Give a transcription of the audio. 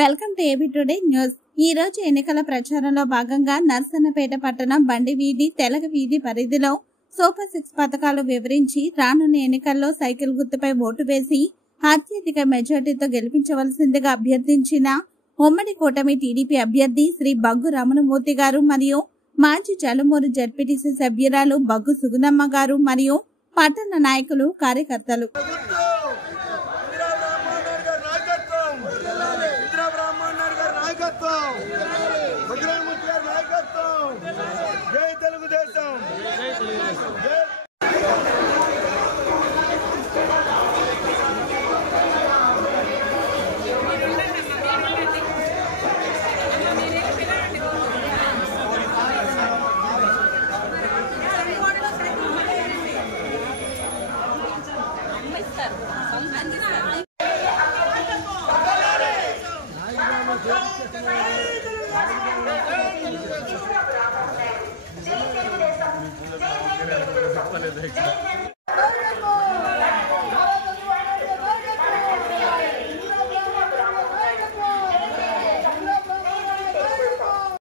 Welcome to AB today news. ఈ రోజు ఎన్నికల ప్రచారంలో భాగంగా నర్సన్నపేట పట్టణం బండి వీధి తెలగ వీధి పరిధిలో సూపర్ 6 పథకాలు వివరించి రానున్న ఎన్నికల్లో సైకిల్ గుర్తుపై ఓటు వేసి అత్యధిక మెజార్టీతో గెలిపించవలసిందిగా అభ్యర్థించిన ఉమ్మడి కూటమి టీడీపీ అభ్యర్థి శ్రీ బగ్గు రమణమూర్తి గారు మరియు మాజీ చలుమూరు జడ్పీటీసీ సభ్యురాలు బగ్గు సుగుణమ్మ గారు మరియు పట్టణ నాయకులు కార్యకర్తలు. జై తెలుగుదేశం. జై తెలుగుదేశం.